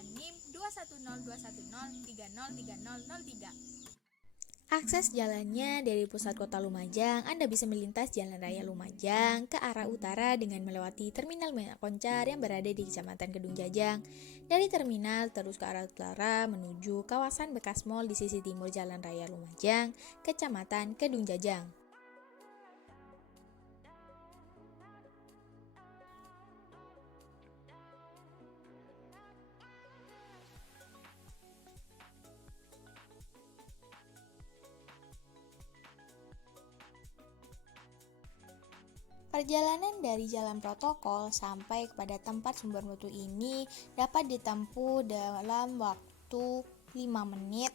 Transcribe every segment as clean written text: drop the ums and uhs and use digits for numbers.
dengan NIM 21021030303. Akses jalannya dari pusat kota Lumajang, Anda bisa melintas Jalan Raya Lumajang ke arah utara dengan melewati Terminal Minyak Koncar yang berada di Kecamatan Kedung Jajang. Dari terminal terus ke arah utara menuju kawasan bekas mal di sisi timur Jalan Raya Lumajang, Kecamatan Kedung Jajang. Perjalanan dari jalan protokol sampai kepada tempat sumber mutu ini dapat ditempuh dalam waktu 5 menit.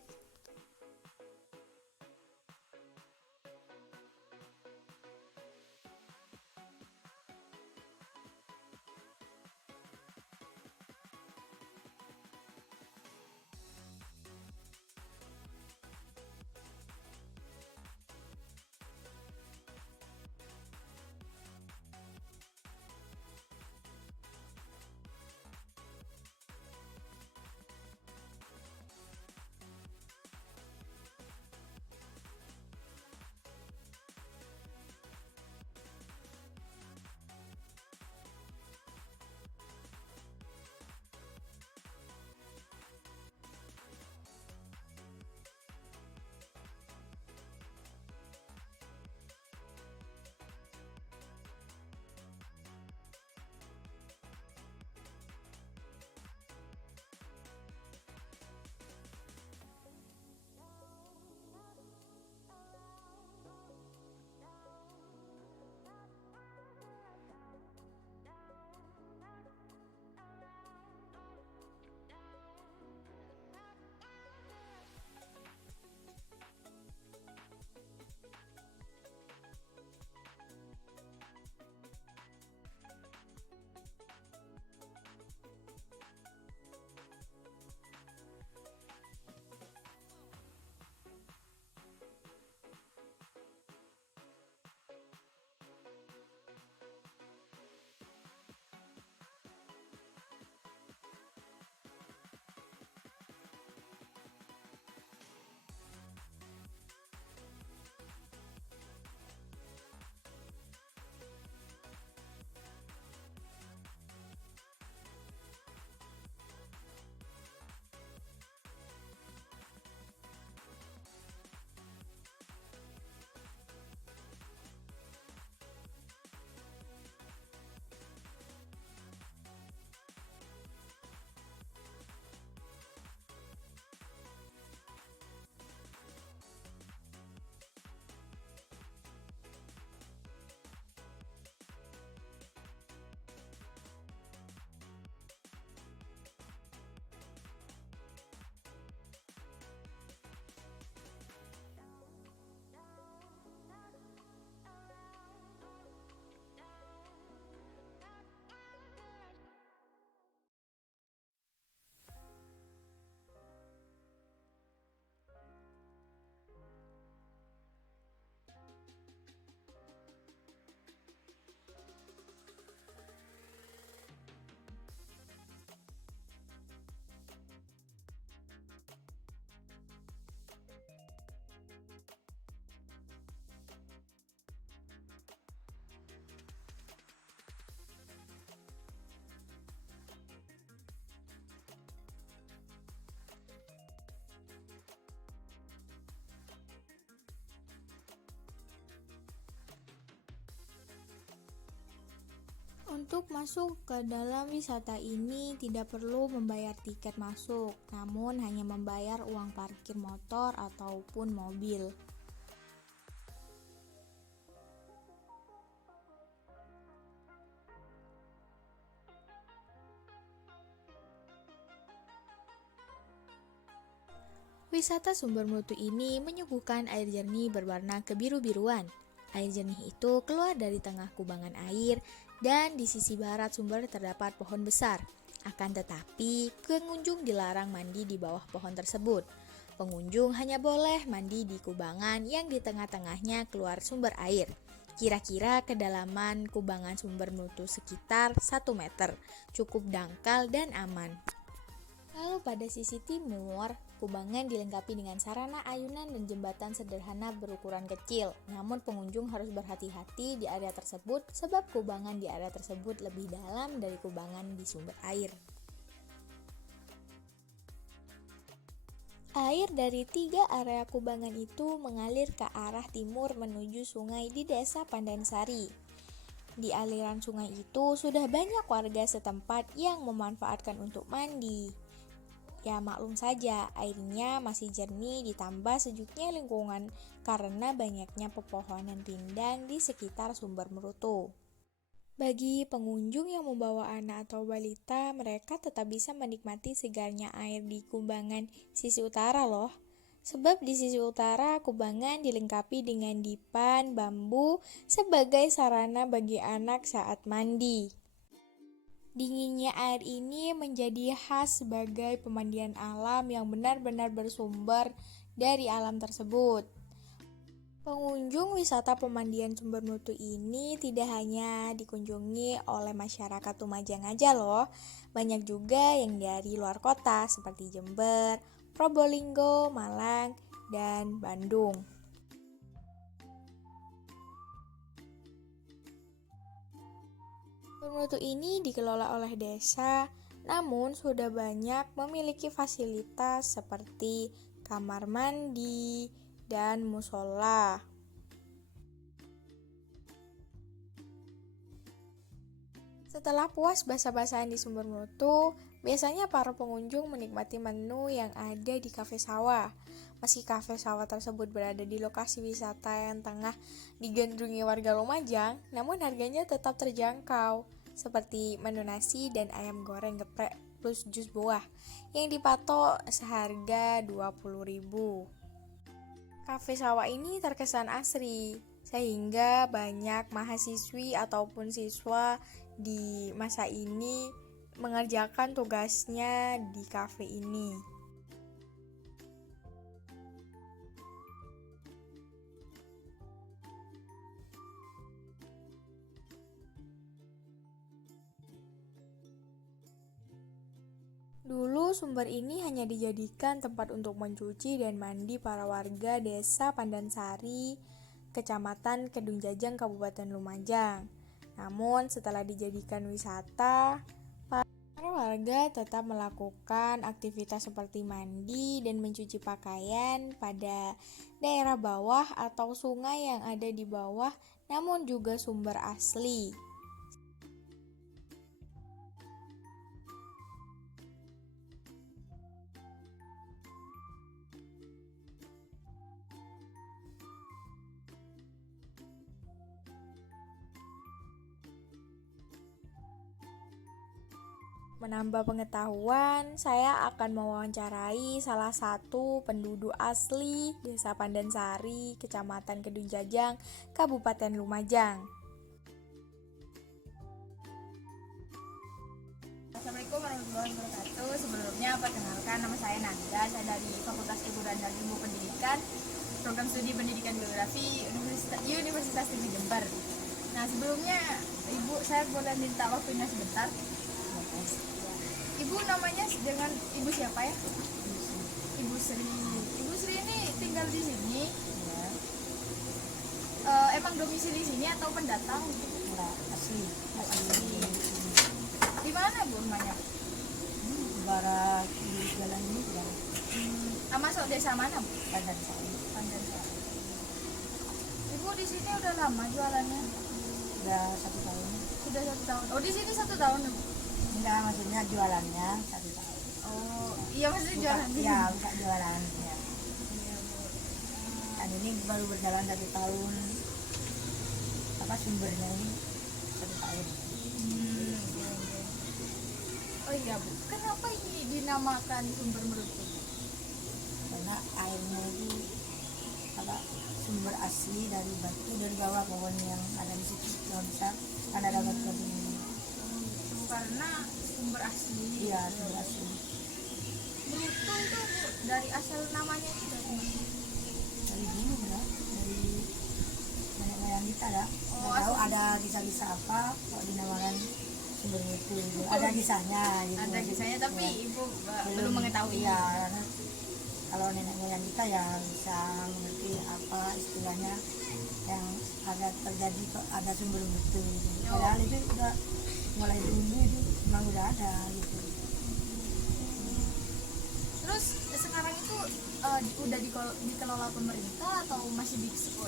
Untuk masuk ke dalam wisata ini tidak perlu membayar tiket masuk, namun hanya membayar uang parkir motor ataupun mobil. Wisata sumber mutu ini menyuguhkan air jernih berwarna kebiru-biruan. Air jernih itu keluar dari tengah kubangan air dan di sisi barat sumber terdapat pohon besar. Akan tetapi, pengunjung dilarang mandi di bawah pohon tersebut. Pengunjung hanya boleh mandi di kubangan yang di tengah-tengahnya keluar sumber air. Kira-kira kedalaman kubangan sumber mutu sekitar 1 meter, cukup dangkal dan aman. Lalu pada sisi timur, Kubangan dilengkapi dengan sarana ayunan dan jembatan sederhana berukuran kecil. Namun pengunjung harus berhati-hati di area tersebut sebab kubangan di area tersebut lebih dalam dari kubangan di sumber air. Air dari 3 area kubangan itu mengalir ke arah timur menuju sungai di desa Pandansari. Di aliran sungai itu sudah banyak warga setempat yang memanfaatkan untuk mandi. Ya maklum saja, airnya masih jernih ditambah sejuknya lingkungan karena banyaknya pepohonan rindang di sekitar sumber Merutu. Bagi pengunjung yang membawa anak atau balita, mereka tetap bisa menikmati segarnya air di Kubangan sisi utara loh. Sebab di sisi utara, Kubangan dilengkapi dengan dipan bambu sebagai sarana bagi anak saat mandi. Dinginnya air ini menjadi khas sebagai pemandian alam yang benar-benar bersumber dari alam tersebut. Pengunjung wisata pemandian Sumber Mutu ini tidak hanya dikunjungi oleh masyarakat Lumajang aja loh, banyak juga yang dari luar kota seperti Jember, Probolinggo, Malang, dan Bandung. Sumber Mutu ini dikelola oleh desa, namun sudah banyak memiliki fasilitas seperti kamar mandi dan musola. Setelah puas basa-basahan di Sumber Mutu, biasanya para pengunjung menikmati menu yang ada di Cafe Sawah. Meski Cafe Sawah tersebut berada di lokasi wisata yang tengah digandrungi warga Lumajang, namun harganya tetap terjangkau, seperti menu nasi dan ayam goreng geprek plus jus buah yang dipatok seharga 20.000. Cafe Sawah ini terkesan asri, sehingga banyak mahasiswi ataupun siswa di masa ini mengerjakan tugasnya di kafe ini. Dulu sumber ini hanya dijadikan tempat untuk mencuci dan mandi para warga desa Pandansari, Kecamatan Kedung Jajang, Kabupaten Lumajang. Namun setelah dijadikan wisata, para warga tetap melakukan aktivitas seperti mandi dan mencuci pakaian pada daerah bawah atau sungai yang ada di bawah, namun juga sumber asli. Menambah pengetahuan, saya akan mewawancarai salah satu penduduk asli Desa Pandansari, Kecamatan Kedung Jajang, Kabupaten Lumajang. Assalamualaikum warahmatullahi wabarakatuh. Sebelumnya perkenalkan, nama saya Nanda. Saya dari Fakultas Keguruan dan Ilmu Pendidikan, Program Studi Pendidikan Geografi Universitas Negeri Jember. Nah, sebelumnya Ibu, saya boleh minta waktunya sebentar. Ibu namanya dengan Ibu siapa ya? Ibu Sri. Ibu Sri ini tinggal di sini. Ya, Emang domisili sini atau pendatang? enggak, asli. Di mana Bu rumahnya? Barat di jalan ini juga Masuk desa mana Bu? Pandansari. Pandansari. Ibu di sini udah lama jualannya? Udah 1 tahun. Sudah 1 tahun. Oh, di sini 1 tahun. Enggak, maksudnya jualannya 1 tahun. Oh, iya maksudnya jualannya. Ya, buka jualan. Ya. Iya, Bu. Dan ini baru berjalan 1 tahun. Apa sumbernya ini 1 tahun. Iya, iya. Oh iya Bu, kenapa ini dinamakan Sumber Merutu? Karena airnya itu apa sumber asli dari batu dari bawah pohon yang ada di situ yang besar kan ada batu-batu ini. Karena sumber asli. Iya, sumber asli. Merutu itu Bu, dari asal namanya itu dari mana? Dari dulu ya, dari nenek moyang kita ya. Oh, Nggak tahu asli. ada kisah-kisah apa kok dinamakan sumber mutu gitu. Ada kisahnya gitu. Ada kisahnya tapi Ya. ibu belum mengetahui. Iya, karena kalau nenek moyang kita ya bisa mengerti apa istilahnya yang ada terjadi kok ada sumber mutu gitu. Padahal itu udah mulai dulu itu memang udah ada gitu. Terus sekarang itu udah dikelola pemerintah atau masih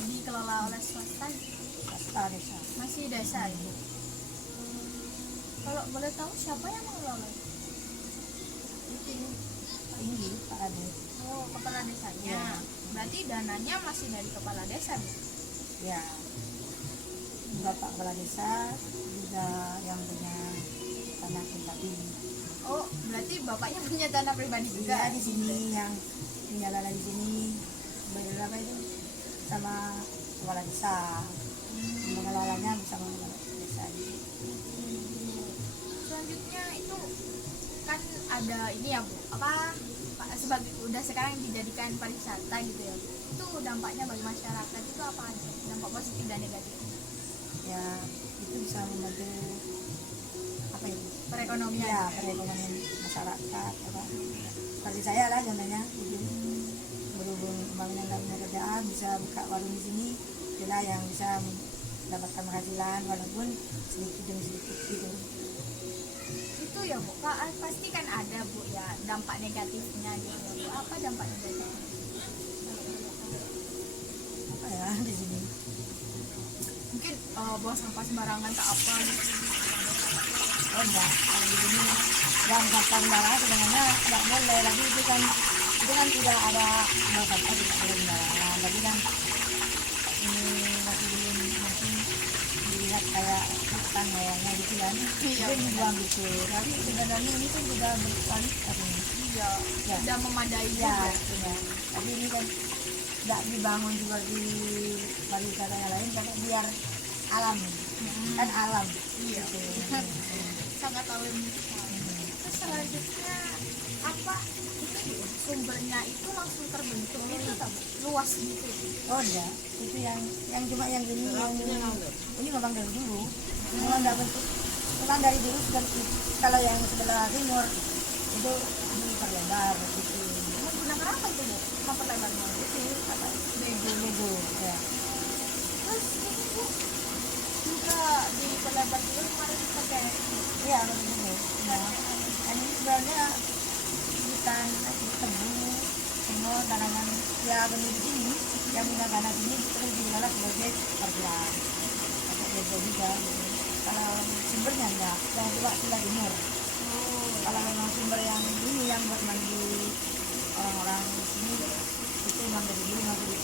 dikelola oleh swasta? Swasta desa. Masih desa itu. Kalau boleh tahu siapa yang mengelola? Itu ini Pak Ade. Oh, kepala desanya. Ya. Berarti dananya masih dari kepala desa, Bu? Ya. Bapak kepala desa juga yang punya tanah pribadi. Oh, berarti bapaknya punya tanah pribadi juga? Juga di sini yang tinggal ada di sini berapa itu sama kepala desa. Mengelolanya bersama kepala desa. Selanjutnya itu kan ada ini ya, Bu, apa sebagai udah sekarang dijadikan pariwisata gitu ya, Bu. Itu dampaknya bagi masyarakat itu apa aja, dampak positif dan negatif? Ya itu bisa membantu apa itu Perekonomian. ya perekonomian masyarakat apa seperti saya lah contohnya gitu. Berhubung pembangunan dan pekerjaan bisa buka warung di sini itulah yang bisa mendapatkan penghasilan walaupun sedikit demi sedikit gitu. Itu ya, Bu, pasti kan ada, Bu, ya dampak negatifnya gitu, Bu. Apa dampak negatifnya? Apa ya di sini Mungkin buang sampah sembarangan tak apa gitu. oh enggak kalau di sini yang sampah sembarangan sebenarnya enggak boleh lagi itu kan tidak ada sampah tidak boleh sembarangan lagi kan ini masih belum mungkin dilihat kayak hutan kayaknya gitu kan Iya. itu dibuang gitu tapi sebenarnya ini kan sudah berkualitas ini Iya, Ya. sudah memadai ya juga. sudah tapi ini kan nggak dibangun juga di pariwisata yang lain karena biar alam kan alam Iya. gitu. Sangat alami sekali. Terus selanjutnya apa ini sumbernya itu langsung terbentuk itu tak, Bu? Luas gitu. Oh enggak, itu yang cuma yang ini ini memang dari dulu, memang enggak bentuk, memang dari dulu seperti kalau yang sebelah timur itu diperlebar gitu, Menggunakan apa itu, Bu? Memperlebarnya. itu apa? Lego, ya. Terus ini, Bu, juga diperlebar juga kemarin pakai Iya benar. Nah, ini sebenarnya bukan tebu, semua tanaman ya benih di sini yang punya tanah sini terus dikelola sebagai parkiran, atau desa juga. Gitu. Kalau sumbernya enggak, yang coba sebelah timur. Kalau memang sumber yang ini yang buat mandi orang-orang di sini itu memang dari dulu masih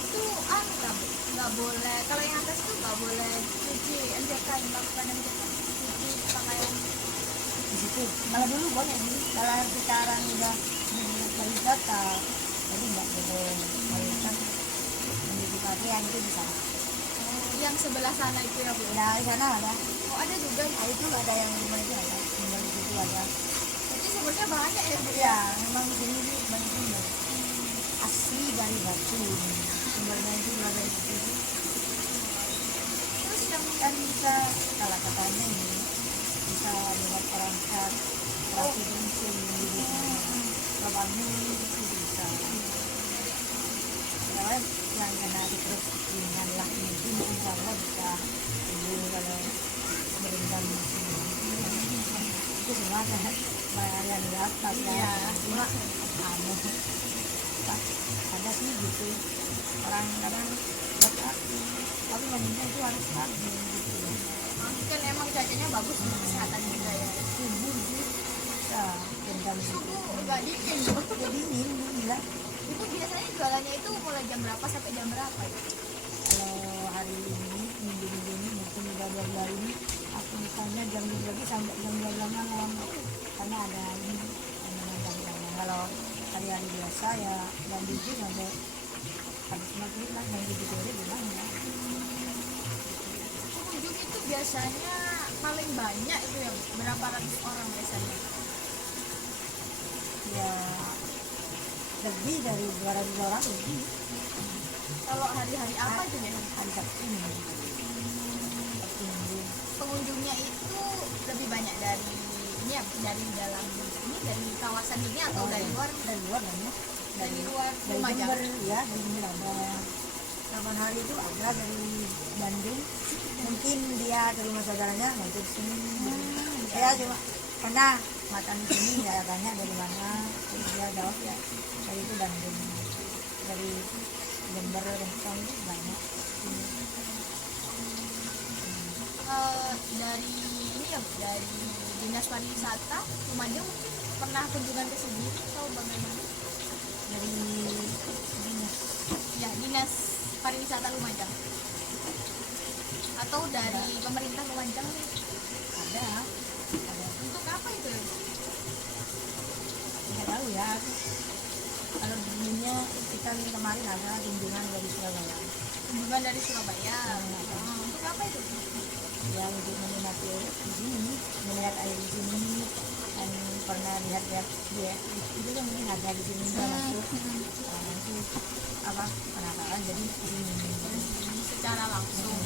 itu anu kan, Bu? Nggak boleh, kalau yang atas itu nggak boleh cuci MCK, melakukan MCK, cuci pakaian. di situ. Kalau dulu boleh sih, kalau sekarang udah pariwisata, jadi nggak boleh pariwisata mencuci pakaian itu bisa. Yang sebelah sana itu ya, Bu? Nah di sana ada, Oh, ada juga. nah, itu ada yang rumah itu ada, sumber di situ ada. Jadi sumbernya banyak ya, Bu? Ya memang di sini sih banyak sumber asli dari batu, sumbernya itu berada di situ. Terus yang Kan bisa kalau katanya ini bisa membuat perangkat ratu runcing gitu lubangnya itu bisa kalau yang kena terus ringan lah mungkin insya Allah bisa sembuh kalau berendam itu semua kan yang di atas kan Iya. cuma anu ada sih gitu orang kadang buat aku tapi mandinya itu harus pagi gitu mungkin emang cuacanya bagus untuk kesehatan juga ya. subuh sih bisa rendam Subuh gitu nggak dingin, Bu? ya dingin gila Itu biasanya jualannya itu mulai jam berapa sampai jam berapa ya? kalau hari ini minggu-minggu ini mungkin udah 2 bulan ini aku misalnya jam 2 pagi sampai jam 12 malam karena ada ini jam-jam kalau hari-hari biasa ya jam 7 sampai habis maghrib lah jam 7 sore bilang ya Pengunjung itu biasanya paling banyak itu ya, Bu? Berapa ratus orang biasanya? ya lebih dari 200 orang lebih Kalau hari-hari apa aja ya? hari Sabtu Sabtu Minggu pengunjungnya itu lebih banyak dari ini ya, dari dalam ini, dari kawasan ini atau dari luar? Dari luar banyak. Dari luar Dari Lumajang. Jember ya, dari Jember ada. Kapan hari itu ada dari Bandung. Mungkin dia ke rumah saudaranya mampir sini. Saya cuma pernah makan di sini, nggak tanya dari mana. Terus dia jawab ya dari itu Bandung, dari Jember, Rentong itu banyak. Dari ini ya, dari dinas pariwisata Lumajang mungkin pernah kunjungan ke sini atau bagaimana? Dari dinas Ya, dinas pariwisata Lumajang atau dari pemerintah Lumajang nih? ada. Untuk apa itu? Nggak tahu ya. Kalau dulunya kita kemarin ada kunjungan dari Surabaya. Kunjungan dari Surabaya. Untuk apa itu? Ya untuk menikmati di sini, melihat air di sini, dan pernah lihat ya dia itu kan mungkin ada di sini nggak masuk. Nanti apa penasaran jadi di sini. Secara langsung.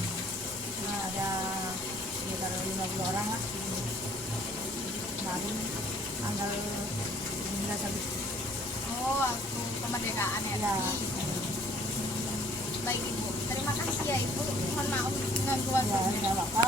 Nah, ada sekitar 50 orang lah di sini. Kemarin tanggal 19 Agustus. Oh, waktu kemerdekaan ya. Ya, Baik Ibu, terima kasih ya Ibu. Mohon maaf dengan keluarga. ya nggak apa-apa.